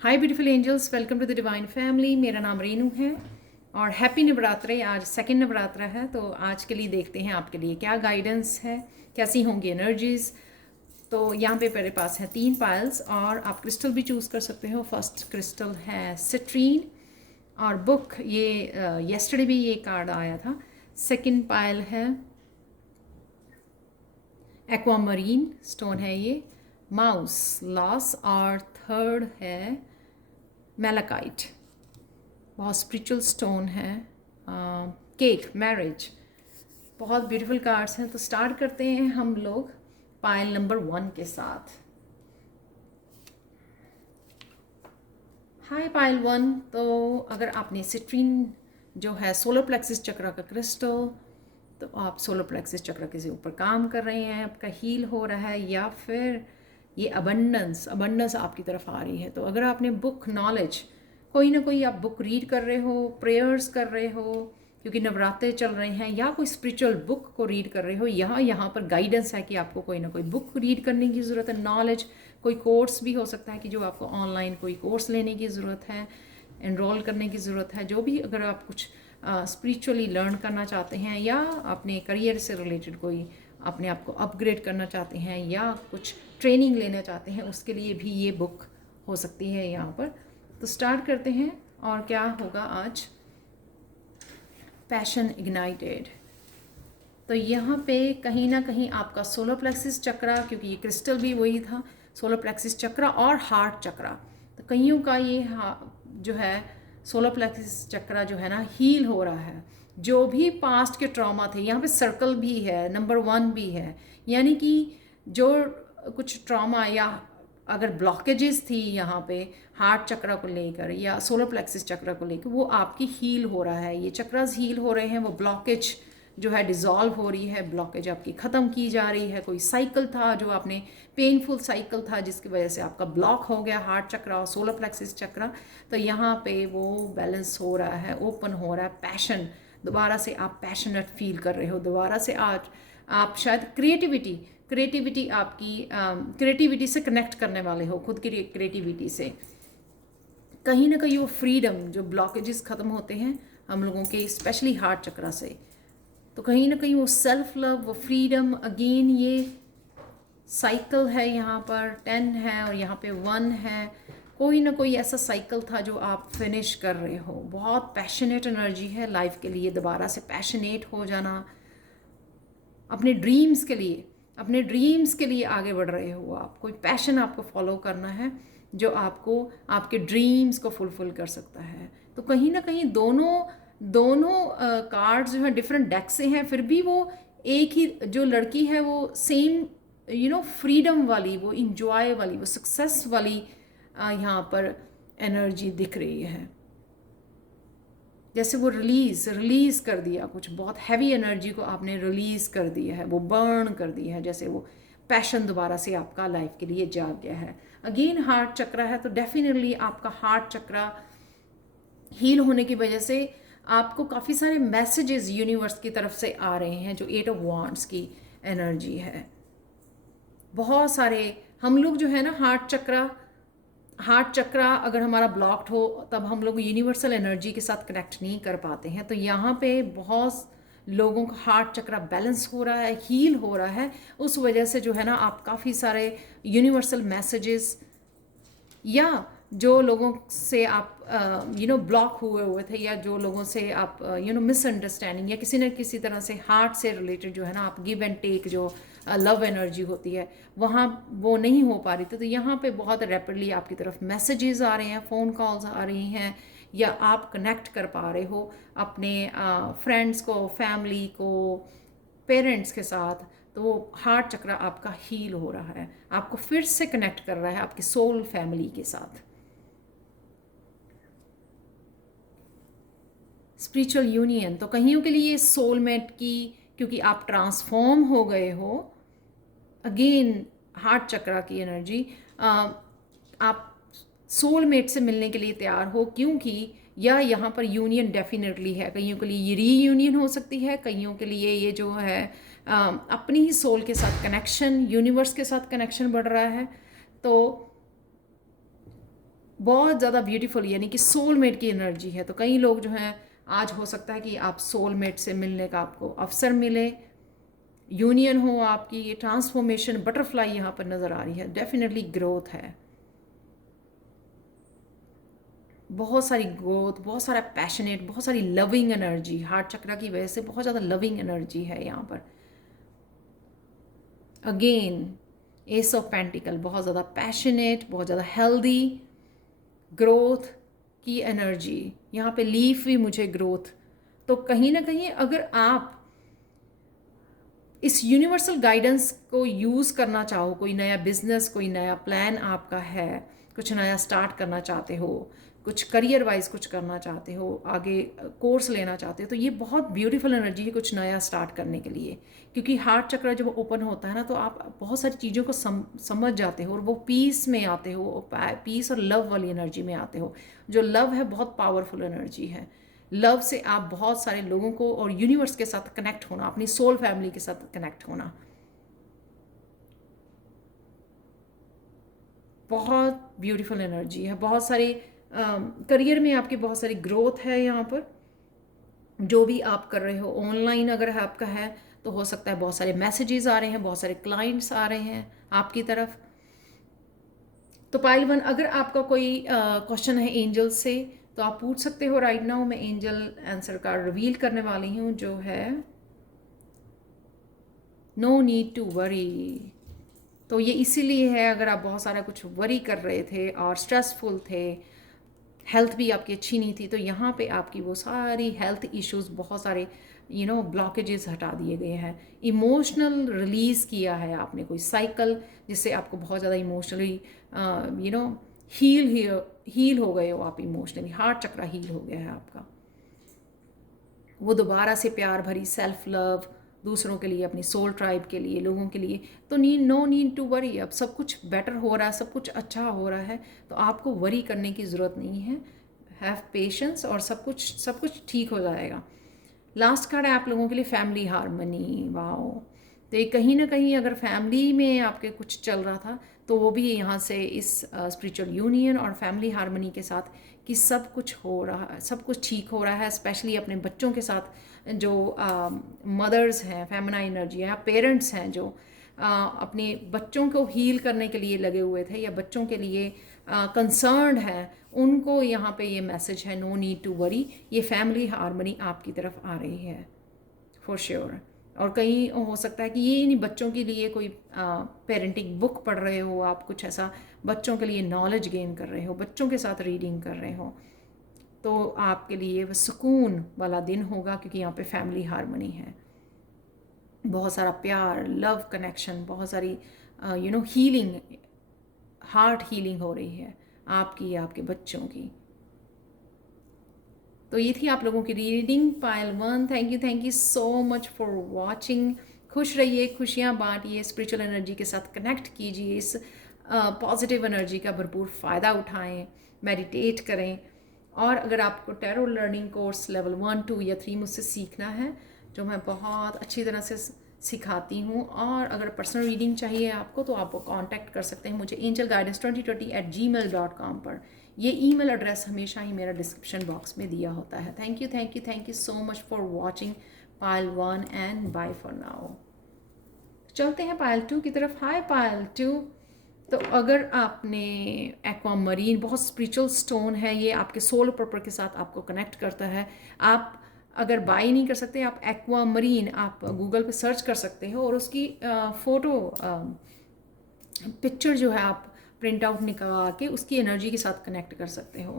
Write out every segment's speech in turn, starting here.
Hi beautiful angels, welcome to the divine family. मेरा नाम रेनू है और हैप्पी नवरात्रे। आज सेकंड नवरात्रा है, तो आज के लिए देखते हैं आपके लिए क्या गाइडेंस है, कैसी होंगी एनर्जीज। तो यहाँ पे मेरे पास है 3 पाइल्स और आप क्रिस्टल भी चूज़ कर सकते हो। फर्स्ट क्रिस्टल है सिट्रीन और बुक, ये येस्टरडे भी ये कार्ड आया था। सेकंड पाइल है एक्वामरीन स्टोन है ये, माउस लॉस, और थर्ड है मेलाकाइट, बहुत स्पिरिचुअल स्टोन है। केक मैरिज, बहुत ब्यूटीफुल कार्ड्स हैं। तो स्टार्ट करते हैं हम लोग पायल नंबर 1 के साथ। हाय पायल 1। तो अगर आपने सिट्रीन जो है सोलर प्लेक्सिस चक्र का क्रिस्टल, तो आप सोलर प्लेक्सिस चक्र के ऊपर काम कर रहे हैं, आपका हील हो रहा है, या फिर ये अबंडेंस आपकी तरफ आ रही है। तो अगर आपने बुक नॉलेज, कोई ना कोई आप बुक रीड कर रहे हो, प्रेयर्स कर रहे हो क्योंकि नवरात्रे चल रहे हैं, या कोई स्पिरिचुअल बुक को रीड कर रहे हो, यहाँ पर गाइडेंस है कि आपको कोई ना कोई बुक रीड करने की ज़रूरत है। नॉलेज, कोई कोर्स भी हो सकता है कि जो आपको ऑनलाइन कोई कोर्स लेने की ज़रूरत है, एनरोल करने की ज़रूरत है। जो भी अगर आप कुछ स्पिरिचुअली लर्न करना चाहते हैं, या अपने करियर से रिलेटेड कोई अपने आप को अपग्रेड करना चाहते हैं, या कुछ ट्रेनिंग लेना चाहते हैं, उसके लिए भी ये बुक हो सकती है यहाँ पर। तो स्टार्ट करते हैं। और क्या होगा आज? Passion ignited. तो यहाँ पे कहीं ना कहीं आपका सोलर प्लेक्सिस चक्रा, क्योंकि ये क्रिस्टल भी वही था, सोलर प्लेक्सिस चक्रा और हार्ट चक्रा, तो कईयों का ये जो है सोलर प्लेक्सिस चक्रा जो है ना, हील हो रहा है। जो भी पास्ट के ट्रॉमा थे, यहाँ पे सर्कल भी है, नंबर 1 भी है, यानी कि जो कुछ ट्रॉमा या अगर ब्लॉकेजेस थी यहाँ पे हार्ट चक्रा को लेकर या सोलर प्लेक्सिस चक्रा को लेकर, वो आपकी हील हो रहा है। ये चक्रास हील हो रहे हैं, वो ब्लॉकेज जो है डिज़ोल्व हो रही है, ब्लॉकेज आपकी ख़त्म की जा रही है। कोई साइकिल था जो आपने, पेनफुल साइकिल था जिसकी वजह से आपका ब्लॉक हो गया हार्ट चक्रा और सोलर प्लेक्सिस चक्रा, तो यहाँ पे वो बैलेंस हो रहा है, ओपन हो रहा है। पैशन, दोबारा से आप पैशनेट फील कर रहे हो, दोबारा से आज आप शायद क्रिएटिविटी आपकी क्रिएटिविटी से कनेक्ट करने वाले हो, खुद की क्रिएटिविटी से। कहीं ना कहीं वो फ्रीडम, जो ब्लॉकेजेस ख़त्म होते हैं हम लोगों के, स्पेशली हार्ट चक्रा से, तो कहीं ना कहीं वो सेल्फ लव, वो फ्रीडम, अगेन ये साइकिल है। यहाँ पर 10 है और यहाँ पे 1 है। कोई ना कोई ऐसा साइकिल था जो आप फिनिश कर रहे हो। बहुत पैशनेट एनर्जी है लाइफ के लिए, दोबारा से पैशनेट हो जाना, अपने ड्रीम्स के लिए आगे बढ़ रहे हो आप। कोई पैशन आपको फॉलो करना है जो आपको आपके ड्रीम्स को फुलफिल कर सकता है। तो कहीं ना कहीं दोनों कार्ड्स जो है डिफरेंट डेक से हैं, फिर भी वो एक ही जो लड़की है वो सेम फ्रीडम वाली, वो इंजॉय वाली, वो सक्सेस वाली यहाँ पर एनर्जी दिख रही है। जैसे वो रिलीज़ कर दिया, कुछ बहुत हैवी एनर्जी को आपने रिलीज़ कर दिया है, वो बर्न कर दिया है, जैसे वो पैशन दोबारा से आपका लाइफ के लिए जाग गया है। अगेन हार्ट चक्रा है, तो डेफिनेटली आपका हार्ट चक्रा हील होने की वजह से आपको काफ़ी सारे मैसेजेस यूनिवर्स की तरफ से आ रहे हैं, जो 8 ऑफ वांड्स की एनर्जी है। बहुत सारे हम लोग जो है ना, हार्ट चक्रा अगर हमारा ब्लॉक्ड हो तब हम लोग यूनिवर्सल एनर्जी के साथ कनेक्ट नहीं कर पाते हैं। तो यहाँ पे बहुत लोगों का हार्ट चक्रा बैलेंस हो रहा है, हील हो रहा है। उस वजह से जो है ना, आप काफ़ी सारे यूनिवर्सल मैसेजेस, या जो लोगों से आप ब्लॉक हुए थे, या जो लोगों से आप मिसअंडरस्टैंडिंग या किसी न किसी तरह से हार्ट से रिलेटेड जो है ना, आप गिव एंड टेक जो लव एनर्जी होती है, वहाँ वो नहीं हो पा रही थी। तो यहाँ पे बहुत रैपिडली आपकी तरफ मैसेजेस आ रहे हैं, फ़ोन कॉल्स आ रही हैं, या आप कनेक्ट कर पा रहे हो अपने फ्रेंड्स को, फैमिली को, पेरेंट्स के साथ। तो वो हार्ट चक्रा आपका हील हो रहा है, आपको फिर से कनेक्ट कर रहा है आपकी सोल फैमिली के साथ। स्पिरिचुअल यूनियन, तो कईयों के लिए सोलमेट की, क्योंकि आप ट्रांसफॉर्म हो गए हो। अगेन हार्ट चक्रा की एनर्जी, आप सोलमेट से मिलने के लिए तैयार हो, क्योंकि या यहाँ पर यूनियन डेफिनेटली है। कईयों के लिए ये रीयूनियन हो सकती है, कईयों के लिए ये जो है अपनी ही सोल के साथ कनेक्शन, यूनिवर्स के साथ कनेक्शन बढ़ रहा है। तो बहुत ज़्यादा ब्यूटीफुल, यानी कि सोलमेट की एनर्जी है। तो कई लोग जो हैं, आज हो सकता है कि आप सोलमेट से मिलने का आपको अवसर मिले, यूनियन हो आपकी, ये ट्रांसफॉर्मेशन, बटरफ्लाई यहाँ पर नज़र आ रही है, डेफिनेटली ग्रोथ है, बहुत सारी ग्रोथ, बहुत सारा पैशनेट, बहुत सारी लविंग एनर्जी, हार्ट चक्रा की वजह से बहुत ज़्यादा लविंग एनर्जी है यहाँ पर। अगेन एस ऑफ पेंटिकल, बहुत ज़्यादा पैशनेट, बहुत ज़्यादा हेल्दी, ग्रोथ की एनर्जी यहाँ पे, लीफ भी मुझे ग्रोथ। तो कहीं ना कहीं अगर आप इस यूनिवर्सल गाइडेंस को यूज़ करना चाहो, कोई नया बिजनेस, कोई नया प्लान आपका है, कुछ नया स्टार्ट करना चाहते हो, कुछ करियर वाइज कुछ करना चाहते हो, आगे कोर्स लेना चाहते हो, तो ये बहुत ब्यूटीफुल एनर्जी है कुछ नया स्टार्ट करने के लिए। क्योंकि हार्ट चक्र जब ओपन होता है ना, तो आप बहुत सारी चीज़ों को समझ जाते हो और वो पीस में आते हो, पीस और लव वाली एनर्जी में आते हो। जो लव है बहुत पावरफुल एनर्जी है। लव से आप बहुत सारे लोगों को और यूनिवर्स के साथ कनेक्ट होना, अपनी सोल फैमिली के साथ कनेक्ट होना, बहुत ब्यूटीफुल एनर्जी है। बहुत सारी करियर में आपकी बहुत सारी ग्रोथ है यहाँ पर। जो भी आप कर रहे हो, ऑनलाइन अगर आपका है तो हो सकता है बहुत सारे मैसेजेस आ रहे हैं, बहुत सारे क्लाइंट्स आ रहे हैं आपकी तरफ। तो पाइल वन, अगर आपका कोई क्वेश्चन है एंजल से तो आप पूछ सकते हो राइट नाउ। मैं एंजल आंसर कार्ड रिवील करने वाली हूँ, जो है नो नीड टू वरी। तो ये इसीलिए है, अगर आप बहुत सारा कुछ वरी कर रहे थे और स्ट्रेसफुल थे, हेल्थ भी आपकी अच्छी नहीं थी, तो यहाँ पे आपकी वो सारी हेल्थ इश्यूज, बहुत सारे ब्लॉकेजेस हटा दिए गए हैं। इमोशनल रिलीज़ किया है आपने, कोई साइकिल जिससे आपको बहुत ज़्यादा इमोशनली हील हो गए हो आप इमोशनली, हार्ट चक्रा हील हो गया है आपका। वो दोबारा से प्यार भरी सेल्फ लव, दूसरों के लिए, अपनी सोल ट्राइब के लिए, लोगों के लिए, तो नो नीड टू वरी। अब सब कुछ बेटर हो रहा है, सब कुछ अच्छा हो रहा है, तो आपको वरी करने की ज़रूरत नहीं है। हैव पेशेंस और सब कुछ ठीक हो जाएगा। लास्ट कार्ड है आप लोगों के लिए फैमिली हारमनी। वाओ! तो ये कहीं ना कहीं अगर फैमिली में आपके कुछ चल रहा था, तो वो भी यहाँ से इस स्पिरिचुअल यूनियन और फैमिली हारमनी के साथ कि सब कुछ हो रहा है, सब कुछ ठीक हो रहा है। स्पेशली अपने बच्चों के साथ, जो मदर्स हैं, फेमिनाइन एनर्जी है, पेरेंट्स हैं जो अपने बच्चों को हील करने के लिए लगे हुए थे या बच्चों के लिए कंसर्न्ड है, उनको यहाँ पे ये मैसेज है, नो नीड टू वरी। ये फैमिली हारमनी आपकी तरफ आ रही है फॉर श्योर। और कहीं हो सकता है कि ये नहीं, बच्चों के लिए कोई पेरेंटिंग बुक पढ़ रहे हो आप, कुछ ऐसा बच्चों के लिए नॉलेज गेन कर रहे हो, बच्चों के साथ रीडिंग कर रहे हो, तो आपके लिए वह सुकून वाला दिन होगा, क्योंकि यहाँ पे फैमिली हारमनी है। बहुत सारा प्यार, लव कनेक्शन, बहुत सारी हीलिंग, हार्ट हीलिंग हो रही है आपकी, आपके बच्चों की। तो ये थी आप लोगों की reading pile one. Thank you so much for watching. खुश रहिए, खुशियाँ बांटिए, स्पिरिचुअल एनर्जी के साथ कनेक्ट कीजिए, इस पॉजिटिव एनर्जी का भरपूर फ़ायदा उठाएं, मेडिटेट करें। और अगर आपको टैरो लर्निंग कोर्स लेवल 1, 2 या 3 मुझसे सीखना है, जो मैं बहुत अच्छी तरह से सिखाती हूँ, और अगर पर्सनल रीडिंग चाहिए आपको, तो आप कांटेक्ट कर सकते हैं मुझे angelguidance2020@gmail.com पर। ये ईमेल एड्रेस हमेशा ही मेरा डिस्क्रिप्शन बॉक्स में दिया होता है। Thank you so much for watching pile 1 and bye for now. चलते हैं पायल 2 की तरफ। हाय पायल 2। तो अगर आपने एक्वामरीन, बहुत स्पिरिचुअल स्टोन है ये, आपके सोल पर्पल के साथ आपको कनेक्ट करता है। आप अगर बाई नहीं कर सकते, आप एक्वामरीन आप गूगल पे सर्च कर सकते हो और उसकी फ़ोटो पिक्चर जो है आप प्रिंट आउट निकाल के उसकी एनर्जी के साथ कनेक्ट कर सकते हो।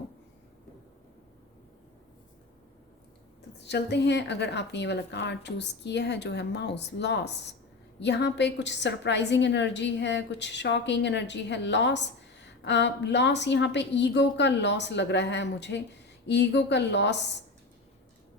तो चलते हैं, अगर आपने ये वाला कार्ड चूज़ किया है जो है माउस, लॉस, यहाँ पे कुछ सरप्राइजिंग एनर्जी है, कुछ शॉकिंग एनर्जी है। लॉस यहाँ पे ईगो का लॉस लग रहा है मुझे। ईगो का लॉस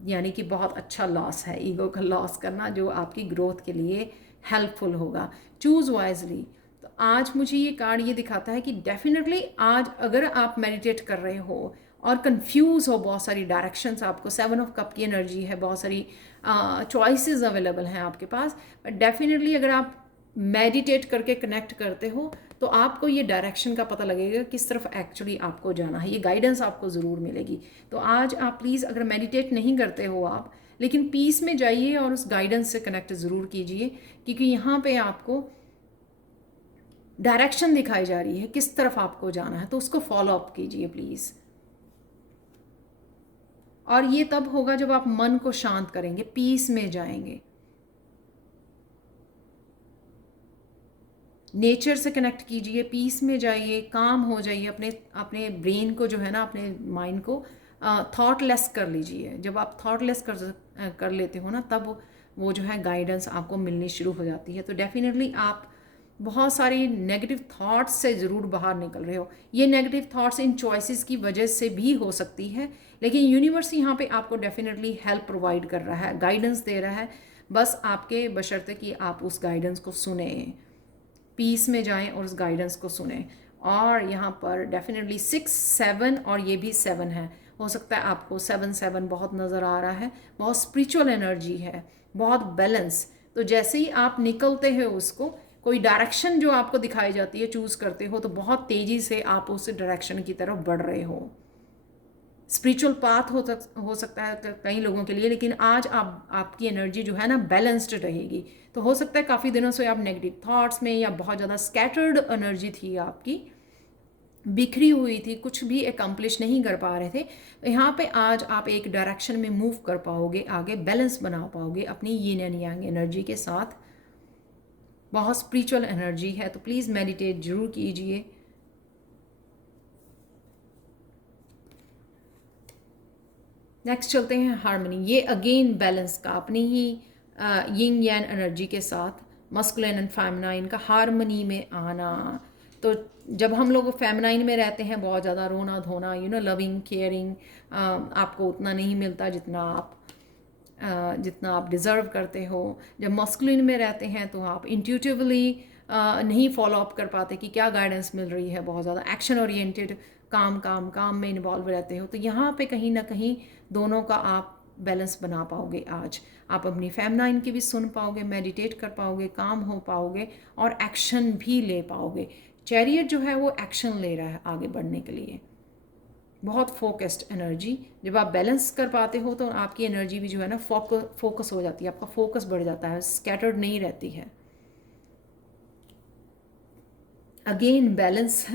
यानी कि बहुत अच्छा लॉस है, ईगो का लॉस करना, जो आपकी ग्रोथ के लिए हेल्पफुल होगा। Choose wisely. तो आज मुझे ये कार्ड ये दिखाता है कि डेफिनेटली आज अगर आप मेडिटेट कर रहे हो और कंफ्यूज हो, बहुत सारी डायरेक्शंस, आपको 7 ऑफ कप की एनर्जी है, बहुत सारी चॉइसेस अवेलेबल हैं आपके पास, बट डेफिनेटली अगर आप मेडिटेट करके कनेक्ट करते हो तो आपको ये डायरेक्शन का पता लगेगा किस तरफ एक्चुअली आपको जाना है, ये गाइडेंस आपको ज़रूर मिलेगी। तो आज आप प्लीज़, अगर मेडिटेट नहीं करते हो आप, लेकिन पीस में जाइए और उस गाइडेंस से कनेक्ट ज़रूर कीजिए, क्योंकि यहाँ पे आपको डायरेक्शन दिखाई जा रही है किस तरफ आपको जाना है, तो उसको फॉलो अप कीजिए प्लीज़। और ये तब होगा जब आप मन को शांत करेंगे, पीस में जाएंगे, नेचर से कनेक्ट कीजिए, पीस में जाइए, काम हो जाइए, अपने अपने ब्रेन को जो है ना, अपने माइंड को थॉट लेस कर लीजिए। जब आप थॉट लेस कर लेते हो ना, तब वो जो है गाइडेंस आपको मिलनी शुरू हो जाती है। तो डेफिनेटली आप बहुत सारी नेगेटिव थॉट्स से ज़रूर बाहर निकल रहे हो। ये नेगेटिव थॉट्स इन चॉइसेस की वजह से भी हो सकती है, लेकिन यूनिवर्स यहाँ पे आपको डेफिनेटली हेल्प प्रोवाइड कर रहा है, गाइडेंस दे रहा है। बस आपके बशर्ते कि आप उस गाइडेंस को सुने, पीस में जाएं और उस गाइडेंस को सुने। और यहाँ पर डेफिनेटली 6, 7 और ये भी 7 है। हो सकता है आपको 7 बहुत नज़र आ रहा है, बहुत स्पिरिचुअल एनर्जी है, बहुत बैलेंस। तो जैसे ही आप निकलते हो उसको, कोई डायरेक्शन जो आपको दिखाई जाती है, चूज़ करते हो, तो बहुत तेज़ी से आप उस डायरेक्शन की तरफ बढ़ रहे हो। स्पिरिचुअल पाथ हो सकता है कई लोगों के लिए, लेकिन आज आपकी एनर्जी जो है ना बैलेंस्ड रहेगी। तो हो सकता है काफ़ी दिनों से आप नेगेटिव थॉट्स में, या बहुत ज़्यादा स्कैटर्ड एनर्जी थी आपकी, बिखरी हुई थी, कुछ भी एकम्प्लिश नहीं कर पा रहे थे। तो यहाँ पे आज आप एक डायरेक्शन में मूव कर पाओगे, आगे बैलेंस बना पाओगे अपनी यिन एंड यांग एनर्जी के साथ। बहुत स्पिरिचुअल एनर्जी है, तो प्लीज़ मेडिटेट जरूर कीजिए। नेक्स्ट चलते हैं हार्मनी। ये अगेन बैलेंस का, अपनी ही यिंग यान एनर्जी के साथ मस्कुलिन एंड फेमिनाइन का हार्मनी में आना। तो जब हम लोग फेमिनाइन में रहते हैं, बहुत ज़्यादा रोना धोना, लविंग केयरिंग आपको उतना नहीं मिलता जितना आप डिज़र्व करते हो। जब मस्कुलिन में रहते हैं तो आप इंट्यूटिवली नहीं फॉलो अप कर पाते कि क्या गाइडेंस मिल रही है, बहुत ज़्यादा एक्शन ओरिएंटेड, काम में इन्वॉल्व रहते हो। तो यहाँ पे कहीं ना कहीं दोनों का आप बैलेंस बना पाओगे। आज आप अपनी फेमिनाइन की भी सुन पाओगे, मेडिटेट कर पाओगे, काम हो पाओगे और एक्शन भी ले पाओगे। चैरियट जो है वो एक्शन ले रहा है आगे बढ़ने के लिए, बहुत फोकस्ड एनर्जी। जब आप बैलेंस कर पाते हो तो आपकी एनर्जी भी जो है ना फोकस हो जाती है, आपका फोकस बढ़ जाता है, स्कैटर्ड नहीं रहती है। अगेन बैलेंस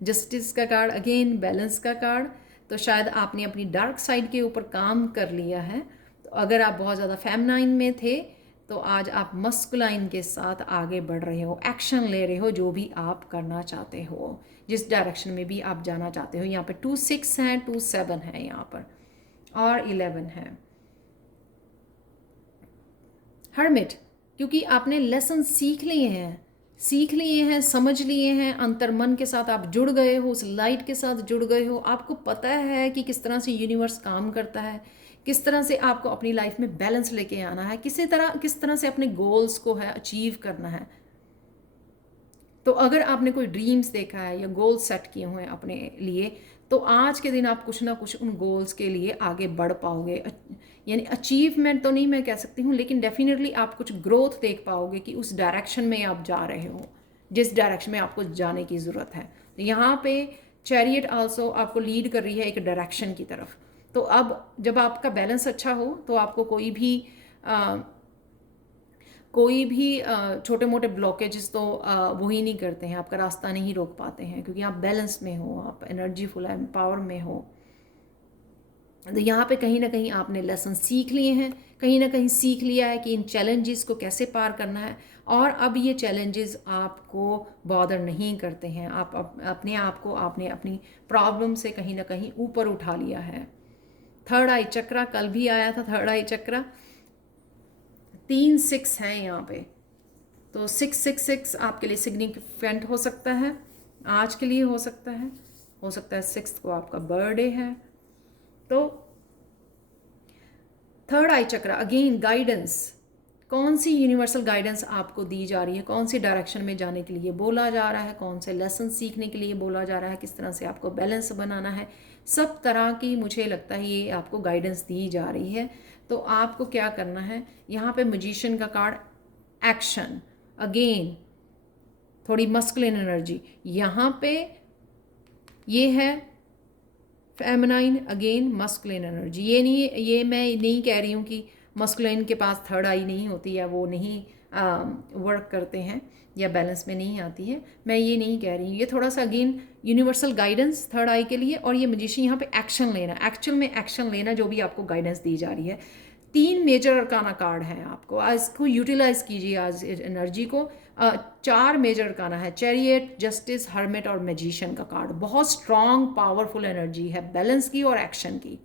जस्टिस का कार्ड, अगेन बैलेंस का कार्ड। तो शायद आपने अपनी डार्क साइड के ऊपर काम कर लिया है। तो अगर आप बहुत ज़्यादा फेमिनाइन में थे तो आज आप मस्कुलाइन के साथ आगे बढ़ रहे हो, एक्शन ले रहे हो, जो भी आप करना चाहते हो, जिस डायरेक्शन में भी आप जाना चाहते हो। यहाँ पे 2, 6 है, 2, 7 है यहाँ पर, और 11 है। हर्मिट, क्योंकि आपने लेसन सीख लिए हैं, समझ लिए हैं, अंतर्मन के साथ आप जुड़ गए हो, उस लाइट के साथ जुड़ गए हो। आपको पता है कि किस तरह से यूनिवर्स काम करता है, किस तरह से आपको अपनी लाइफ में बैलेंस लेके आना है, किस तरह से अपने गोल्स को है अचीव करना है। तो अगर आपने कोई ड्रीम्स देखा है या गोल्स सेट किए हुए हैं अपने लिए, तो आज के दिन आप कुछ ना कुछ उन गोल्स के लिए आगे बढ़ पाओगे। यानी अचीवमेंट तो नहीं मैं कह सकती हूँ, लेकिन डेफिनेटली आप कुछ ग्रोथ देख पाओगे कि उस डायरेक्शन में आप जा रहे हो, जिस डायरेक्शन में आपको जाने की ज़रूरत है। तो यहाँ पे चैरियट आल्सो आपको लीड कर रही है एक डायरेक्शन की तरफ। तो अब जब आपका बैलेंस अच्छा हो तो आपको कोई भी छोटे मोटे ब्लॉकेजेस तो वो ही नहीं करते हैं, आपका रास्ता नहीं रोक पाते हैं, क्योंकि आप बैलेंस में हो, आप एनर्जीफुल है, पावर में हो। तो यहाँ पे कहीं ना कहीं आपने लेसन सीख लिए हैं, कहीं ना कहीं सीख लिया है कि इन चैलेंजेस को कैसे पार करना है। और अब ये चैलेंजेस आपको बॉदर नहीं करते हैं, अपने आप को आपने अपनी प्रॉब्लम से कहीं ना कहीं ऊपर उठा लिया है। थर्ड आई चक्रा कल भी आया था, थर्ड आई चक्रा 3, 6 हैं यहाँ पे। तो 666 आपके लिए सिग्निफिकेंट हो सकता है, आज के लिए हो सकता है 6 को आपका बर्थडे है। तो थर्ड आई चक्र अगेन गाइडेंस, कौन सी यूनिवर्सल गाइडेंस आपको दी जा रही है, कौन सी डायरेक्शन में जाने के लिए बोला जा रहा है, कौन से लेसन सीखने के लिए बोला जा रहा है, किस तरह से आपको बैलेंस बनाना है, सब तरह की मुझे लगता है ये आपको गाइडेंस दी जा रही है। तो आपको क्या करना है, यहाँ पे मैजिशियन का कार्ड एक्शन, अगेन थोड़ी मस्कुलिन एनर्जी। यहाँ पे ये है फेमिनाइन, अगेन मस्कुलिन एनर्जी। ये मैं नहीं कह रही हूँ कि मस्कुलिन के पास थर्ड आई नहीं होती या वो नहीं वर्क करते हैं या बैलेंस में नहीं आती है, मैं ये नहीं कह रही हूँ। ये थोड़ा सा अगेन यूनिवर्सल गाइडेंस थर्ड आई के लिए। और ये मजिशियन यहाँ पे एक्शन लेना, एक्चुअल में एक्शन लेना, जो भी आपको गाइडेंस दी जा रही है। 3 मेजर अरकाना कार्ड हैं आपको, आज इसको यूटिलाइज कीजिए, आज एनर्जी को। 4 मेजर अरकाना है, चैरियट, जस्टिस, हर्मिट और मैजिशियन का कार्ड। बहुत स्ट्रॉन्ग पावरफुल एनर्जी है, बैलेंस की और एक्शन की,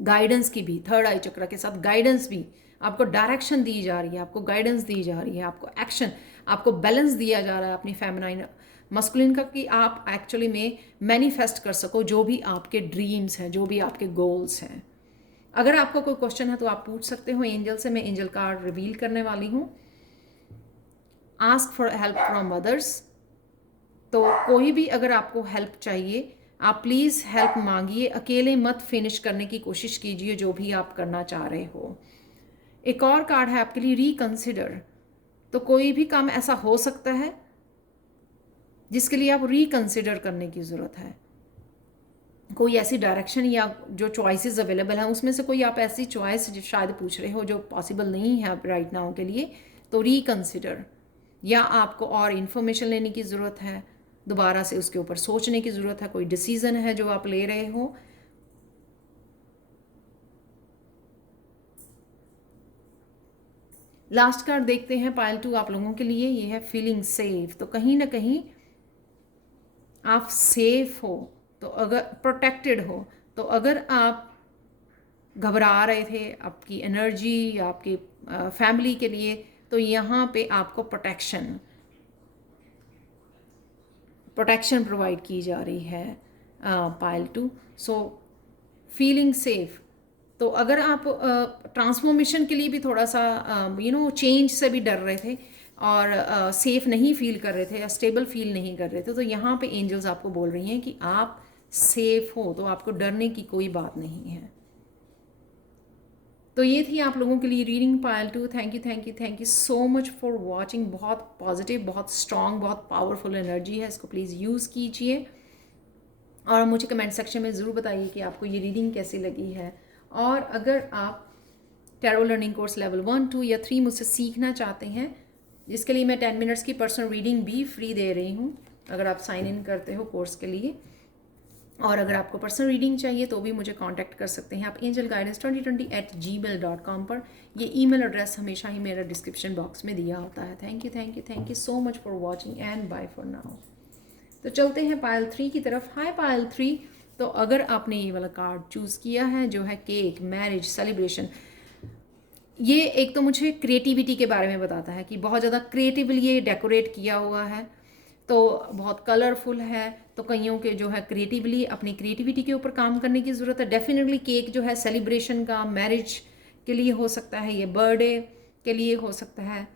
गाइडेंस की भी। थर्ड आई चक्र के साथ गाइडेंस भी, आपको डायरेक्शन दी जा रही है, आपको गाइडेंस दी जा रही है, आपको एक्शन, आपको बैलेंस दिया जा रहा है अपनी फेमिनाइन मस्कुलिन का, कि आप एक्चुअली में मैनिफेस्ट कर सको जो भी आपके ड्रीम्स हैं, जो भी आपके गोल्स हैं। अगर आपका कोई क्वेश्चन है तो आप पूछ सकते हो एंजल से, मैं एंजल कार्ड रिवील करने वाली हूँ। Ask for help from others, तो कोई भी अगर आपको हेल्प चाहिए आप प्लीज़ हेल्प मांगिए, अकेले मत फिनिश करने की कोशिश कीजिए जो भी आप करना चाह रहे हो। एक और कार्ड है आपके लिए, रिकंसिडर। तो कोई भी काम ऐसा हो सकता है जिसके लिए आप रिकंसिडर करने की ज़रूरत है। कोई ऐसी डायरेक्शन या जो चॉइसेस अवेलेबल हैं उसमें से कोई आप ऐसी चॉइस शायद पूछ रहे हो जो पॉसिबल नहीं है अब राइट नाउ के लिए, तो रिकंसिडर। या आपको और इन्फॉर्मेशन लेने की ज़रूरत है, दोबारा से उसके ऊपर सोचने की ज़रूरत है, कोई डिसीज़न है जो आप ले रहे हो। लास्ट कार्ड देखते हैं पाइल 2 आप लोगों के लिए, ये है फीलिंग सेफ। तो कहीं ना कहीं आप सेफ हो, तो अगर प्रोटेक्टेड हो, तो अगर आप घबरा रहे थे आपकी एनर्जी या आपकी फैमिली के लिए, तो यहाँ पे आपको प्रोटेक्शन प्रोवाइड की जा रही है पाइल 2। So feeling safe. तो अगर आप ट्रांसफॉर्मेशन के लिए भी थोड़ा सा चेंज से भी डर रहे थे और सेफ नहीं फील कर रहे थे या स्टेबल फील नहीं कर रहे थे, तो यहाँ पे एंजल्स आपको बोल रही हैं कि आप सेफ हो, तो आपको डरने की कोई बात नहीं है। तो ये थी आप लोगों के लिए reading pile 2। Thank you so much for watching. बहुत पॉजिटिव, बहुत स्ट्रॉन्ग, बहुत पावरफुल एनर्जी है, इसको प्लीज़ यूज़ कीजिए और मुझे कमेंट सेक्शन में ज़रूर बताइए कि आपको ये रीडिंग कैसी लगी है। और अगर आप टैरो लर्निंग कोर्स लेवल 1, 2 या 3 मुझसे सीखना चाहते हैं, जिसके लिए मैं 10 मिनट्स की पर्सनल रीडिंग भी फ्री दे रही हूँ अगर आप साइन इन करते हो कोर्स के लिए। और अगर आपको पर्सनल रीडिंग चाहिए तो भी मुझे कांटेक्ट कर सकते हैं आप angelguidance2020@gmail.com पर। ये ईमेल एड्रेस हमेशा ही मेरा डिस्क्रिप्शन बॉक्स में दिया होता है। Thank you so much for watching and bye for now. तो चलते हैं पाइल 3 की तरफ। Hi pile 3। तो अगर आपने ये वाला कार्ड चूज़ किया है जो है केक, मैरिज, सेलिब्रेशन, ये एक तो मुझे क्रिएटिविटी के बारे में बताता है कि बहुत ज़्यादा क्रिएटिवली ये डेकोरेट किया हुआ है, तो बहुत कलरफुल है। तो कईयों के जो है क्रिएटिवली अपनी क्रिएटिविटी के ऊपर काम करने की ज़रूरत है। डेफिनेटली केक जो है सेलिब्रेशन का, मैरिज के लिए हो सकता है, ये बर्थडे के लिए हो सकता है,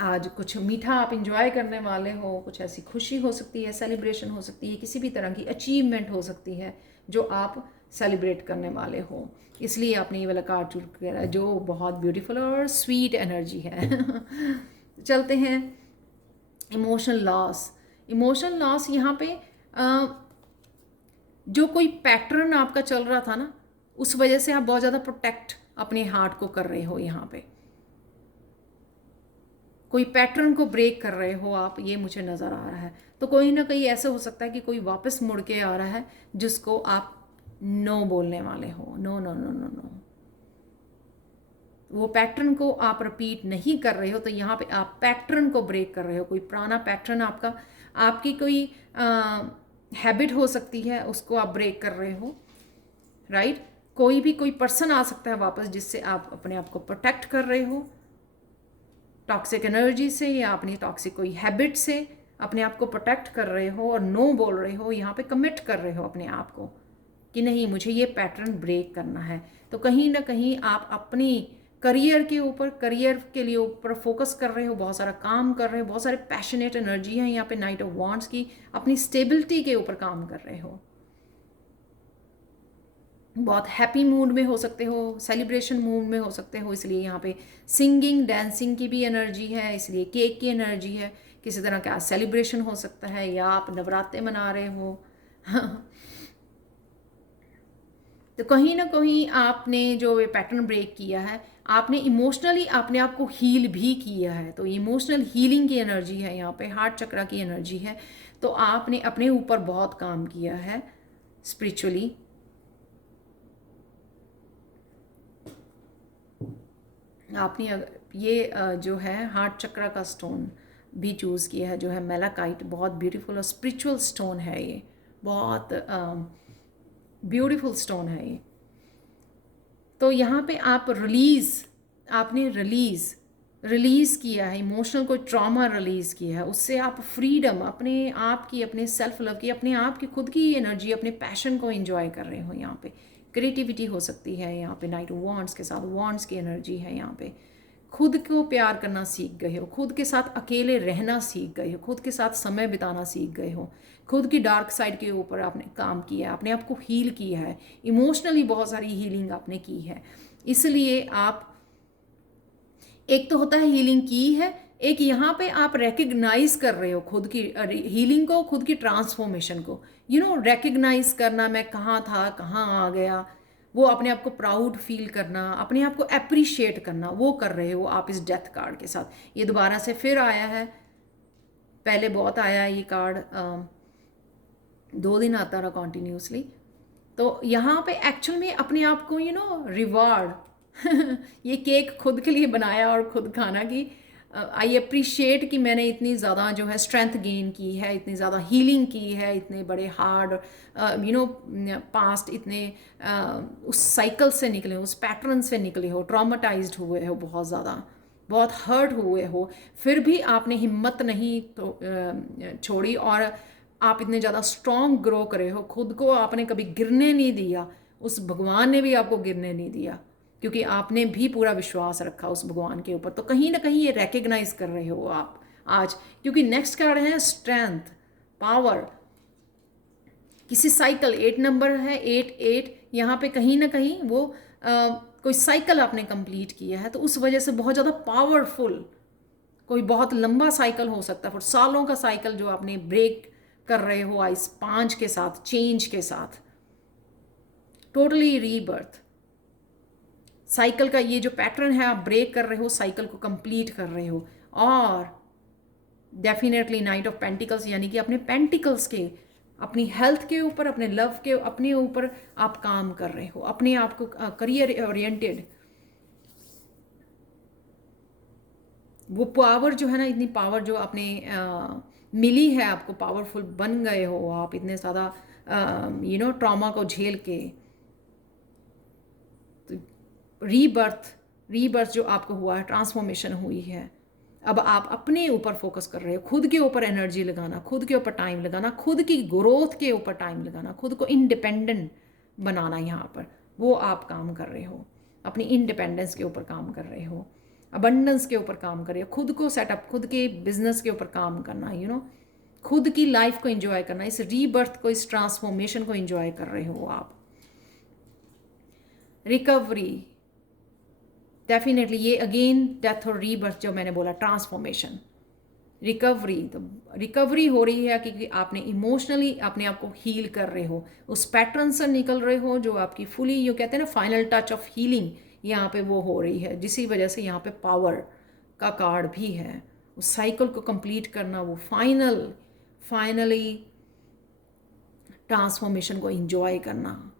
आज कुछ मीठा आप इंजॉय करने वाले हो, कुछ ऐसी खुशी हो सकती है, सेलिब्रेशन हो सकती है, किसी भी तरह की अचीवमेंट हो सकती है जो आप सेलिब्रेट करने वाले हो। इसलिए आपने ये वाला कार्ड चूज किया जो बहुत ब्यूटीफुल और स्वीट एनर्जी है। चलते हैं इमोशनल लॉस। यहाँ पे जो कोई पैटर्न आपका चल रहा था ना, उस वजह से आप बहुत ज़्यादा प्रोटेक्ट अपने हार्ट को कर रहे हो। यहाँ पे कोई पैटर्न को ब्रेक कर रहे हो आप, ये मुझे नज़र आ रहा है। तो कोई ना कहीं ऐसे हो सकता है कि कोई वापस मुड़ के आ रहा है जिसको आप नो बोलने वाले हो। No no no no no, वो पैटर्न को आप रिपीट नहीं कर रहे हो, तो यहाँ पे आप पैटर्न को ब्रेक कर रहे हो। कोई पुराना पैटर्न आपका, आपकी कोई हैबिट हो सकती है, उसको आप ब्रेक कर रहे हो, राइट। कोई भी कोई पर्सन आ सकता है वापस जिससे आप अपने आप को प्रोटेक्ट कर रहे हो टॉक्सिक एनर्जी से, या अपनी टॉक्सिक कोई हैबिट से अपने आप को प्रोटेक्ट कर रहे हो और नो बोल रहे हो। यहाँ पे कमिट कर रहे हो अपने आप को कि नहीं, मुझे ये पैटर्न ब्रेक करना है। तो कहीं ना कहीं आप अपनी करियर के ऊपर, करियर के लिए ऊपर फोकस कर रहे हो, बहुत सारा काम कर रहे हो, बहुत सारे पैशनेट एनर्जी है यहाँ पे नाइट ऑफ वॉन्ड्स की, अपनी स्टेबिलिटी के ऊपर काम कर रहे हो। बहुत हैप्पी मूड में हो सकते हो, सेलिब्रेशन मूड में हो सकते हो, इसलिए यहाँ पे सिंगिंग डांसिंग की भी एनर्जी है, इसलिए केक की एनर्जी है। किसी तरह का सेलिब्रेशन हो सकता है या आप नवरात्रे मना रहे हो तो कहीं ना कहीं आपने जो ये पैटर्न ब्रेक किया है, आपने इमोशनली अपने आप को हील भी किया है। तो इमोशनल हीलिंग की एनर्जी है यहाँ पे, हार्ट चक्रा की एनर्जी है। तो आपने अपने ऊपर बहुत काम किया है स्पिरिचुअली। आपने ये जो है हार्ट चक्रा का स्टोन भी चूज़ किया है, जो है मेलाकाइट। बहुत ब्यूटीफुल और स्पिरिचुअल स्टोन है ये, बहुत ब्यूटीफुल स्टोन है ये। तो यहाँ पे आप आपने रिलीज़ किया है, इमोशनल कोई ट्रॉमा रिलीज़ किया है, उससे आप फ्रीडम अपने आप की, अपने सेल्फ लव की, अपने आप की खुद की एनर्जी, अपने पैशन को एंजॉय कर रहे हो। यहाँ पे क्रिएटिविटी हो सकती है, यहाँ पे नाइट ऑफ वांड्स के साथ वांड्स की एनर्जी है। यहाँ पे खुद को प्यार करना सीख गए हो, खुद के साथ अकेले रहना सीख गए हो, खुद के साथ समय बिताना सीख गए हो, खुद की डार्क साइड के ऊपर आपने काम किया है, अपने आप को हील किया है, इमोशनली बहुत सारी हीलिंग आपने की है। इसलिए आप, एक तो होता है हीलिंग की है, एक यहाँ पे आप रिकग्नाइज कर रहे हो खुद की हीलिंग को, खुद की ट्रांसफॉर्मेशन को। रिकग्नाइज करना, मैं कहाँ था कहाँ आ गया, वो अपने आप को प्राउड फील करना, अपने आप को अप्रिशिएट करना, वो कर रहे हो आप इस डेथ कार्ड के साथ। ये दोबारा से फिर आया है, पहले बहुत आया है ये कार्ड, 2 दिन आता रहा कॉन्टीन्यूसली। तो यहाँ पे एक्चुअल में अपने आप को रिवार्ड ये केक खुद के लिए बनाया और खुद खाना की आई अप्रिशिएट कि मैंने इतनी ज़्यादा जो है स्ट्रेंथ गेन की है, इतनी ज़्यादा हीलिंग की है, इतने बड़े हार्ड पास्ट, इतने उस साइकिल से निकले हो, उस पैटर्न से निकले हो, ट्रॉमाटाइज्ड हुए हो, बहुत ज़्यादा बहुत हर्ट हुए हो, फिर भी आपने हिम्मत नहीं तो छोड़ी और आप इतने ज़्यादा स्ट्रॉन्ग ग्रो करे हो, खुद को आपने कभी गिरने नहीं दिया, उस भगवान ने भी आपको गिरने नहीं दिया, क्योंकि आपने भी पूरा विश्वास रखा उस भगवान के ऊपर। तो कहीं ना कहीं ये रिकग्नाइज कर रहे हो आप आज, क्योंकि नेक्स्ट कार्ड है स्ट्रेंथ, पावर, किसी साइकिल, 8 नंबर है, 8 यहाँ पे कहीं ना कहीं वो कोई साइकिल आपने कंप्लीट किया है, तो उस वजह से बहुत ज़्यादा पावरफुल, कोई बहुत लंबा साइकिल हो सकता है, फिर सालों का साइकिल जो आपने ब्रेक कर रहे हो इस 5 के साथ, चेंज के साथ, टोटली रीबर्थ। साइकिल का ये जो पैटर्न है आप ब्रेक कर रहे हो, साइकिल को कंप्लीट कर रहे हो। और डेफिनेटली नाइट ऑफ पेंटिकल्स, यानी कि अपने पेंटिकल्स के, अपनी हेल्थ के ऊपर, अपने लव के, अपने ऊपर आप काम कर रहे हो, अपने आप को करियर ओरिएंटेड, वो पावर जो है ना, इतनी पावर जो आपने मिली है आपको, पावरफुल बन गए हो आप इतने ज़्यादा ट्रॉमा को झेल के। तो रीबर्थ जो आपको हुआ है, ट्रांसफॉर्मेशन हुई है, अब आप अपने ऊपर फोकस कर रहे हो, खुद के ऊपर एनर्जी लगाना, खुद के ऊपर टाइम लगाना, खुद की ग्रोथ के ऊपर टाइम लगाना, खुद को इंडिपेंडेंट बनाना, यहाँ पर वो आप काम कर रहे हो, अपनी इंडिपेंडेंस के ऊपर काम कर रहे हो, अबंडेंस के ऊपर काम कर रहे हो, खुद को सेटअप, खुद के बिजनेस के ऊपर काम करना, खुद की लाइफ को एंजॉय करना, इस रीबर्थ को, इस ट्रांसफॉर्मेशन को एंजॉय कर रहे हो आप। रिकवरी, डेफिनेटली ये अगेन डेथ और रीबर्थ जो मैंने बोला, ट्रांसफॉर्मेशन, रिकवरी। तो रिकवरी हो रही है क्योंकि आपने इमोशनली अपने आप को हील कर रहे हो, उस पैटर्न से निकल रहे हो जो आपकी फुली, ये कहते हैं ना फाइनल टच ऑफ हीलिंग, यहाँ पे वो हो रही है, जिसी वजह से यहाँ पे पावर का कार्ड भी है, उस साइकिल को कंप्लीट करना, वो फाइनली ट्रांसफॉर्मेशन को एंजॉय करना।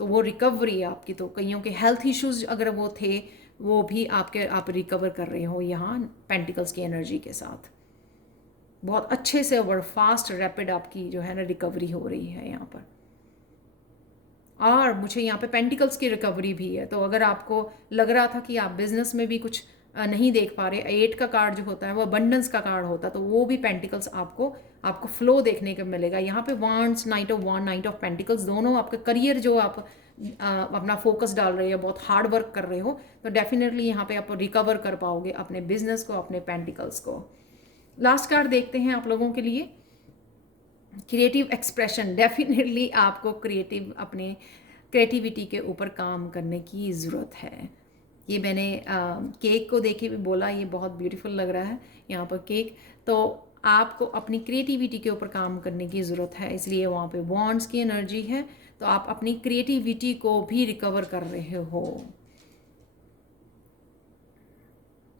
तो वो रिकवरी आपकी, तो कईयों के हेल्थ इश्यूज अगर वो थे, वो भी आप रिकवर कर रहे हो यहाँ पेंटिकल्स की एनर्जी के साथ, बहुत अच्छे से और फास्ट रैपिड आपकी जो है ना रिकवरी हो रही है यहाँ पर। और मुझे यहाँ पे पेंटिकल्स की रिकवरी भी है। तो अगर आपको लग रहा था कि आप बिजनेस में भी कुछ नहीं देख पा रहे, 8 का कार्ड जो होता है वो अबंडेंस का कार्ड होता है, तो वो भी पेंटिकल्स आपको फ्लो देखने को मिलेगा यहाँ पे। Wands, knight of wands, knight of pentacles, दोनों आपके करियर जो आप अपना फोकस डाल रहे हो, बहुत हार्ड वर्क कर रहे हो, तो डेफिनेटली यहाँ पे आप रिकवर कर पाओगे अपने बिजनेस को, अपने पेंटिकल्स को। लास्ट कार्ड देखते हैं आप लोगों के लिए, क्रिएटिव एक्सप्रेशन, डेफिनेटली आपको अपने क्रिएटिविटी के ऊपर काम करने की ज़रूरत है। ये मैंने केक को देखे भी बोला, ये बहुत ब्यूटीफुल लग रहा है यहाँ पर केक। तो आपको अपनी क्रिएटिविटी के ऊपर काम करने की ज़रूरत है, इसलिए वहाँ पे वॉन्ड्स की एनर्जी है। तो आप अपनी क्रिएटिविटी को भी रिकवर कर रहे हो।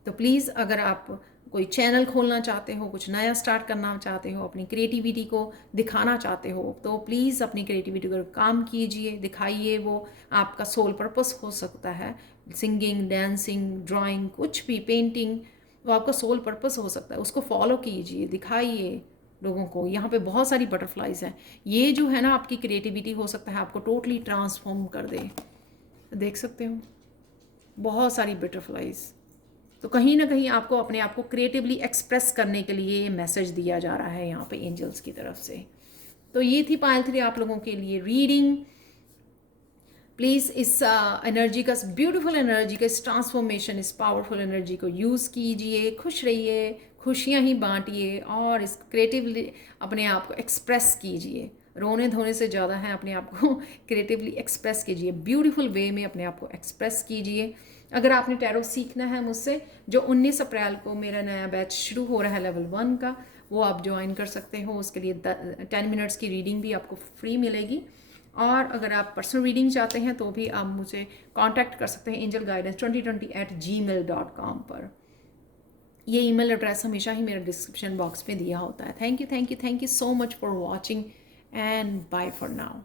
तो प्लीज़ अगर आप कोई चैनल खोलना चाहते हो, कुछ नया स्टार्ट करना चाहते हो, अपनी क्रिएटिविटी को दिखाना चाहते हो, तो प्लीज़ अपनी क्रिएटिविटी पर काम कीजिए, दिखाइए। वो आपका सोल पर्पस हो सकता है, सिंगिंग, डांसिंग, ड्राइंग, कुछ भी, पेंटिंग, वो आपका सोल पर्पस हो सकता है। उसको फॉलो कीजिए, दिखाइए लोगों को। यहाँ पे बहुत सारी बटरफ्लाइज हैं। ये जो है ना आपकी क्रिएटिविटी हो सकता है आपको टोटली ट्रांसफॉर्म कर दे। देख सकते हो बहुत सारी बटरफ्लाइज। तो कहीं ना कहीं आपको अपने आप को क्रिएटिवली एक्सप्रेस करने के लिए मैसेज दिया जा रहा है यहाँ पे एंजल्स की तरफ से। तो ये थी पायल 3 आप लोगों के लिए रीडिंग। प्लीज़ इस एनर्जी का, ब्यूटीफुल एनर्जी का, इस ट्रांसफॉर्मेशन, इस पावरफुल एनर्जी को यूज़ कीजिए, खुश रहिए, खुशियाँ ही बांटिए और इस क्रिएटिवली अपने आप को एक्सप्रेस कीजिए। रोने धोने से ज़्यादा है, अपने आप को क्रिएटिवली एक्सप्रेस कीजिए, ब्यूटीफुल वे में अपने आप को एक्सप्रेस कीजिए। अगर आपने टैरो सीखना है मुझसे, जो 19 अप्रैल को मेरा नया बैच शुरू हो रहा है लेवल 1 का, वो आप ज्वाइन कर सकते हो। उसके लिए 10 मिनट्स की रीडिंग भी आपको फ्री मिलेगी। और अगर आप पर्सनल रीडिंग चाहते हैं तो भी आप मुझे कांटेक्ट कर सकते हैं angelguidance2020@gmail.com पर। ये ईमेल एड्रेस हमेशा ही मेरे डिस्क्रिप्शन बॉक्स में दिया होता है। Thank you so much for watching and bye for now.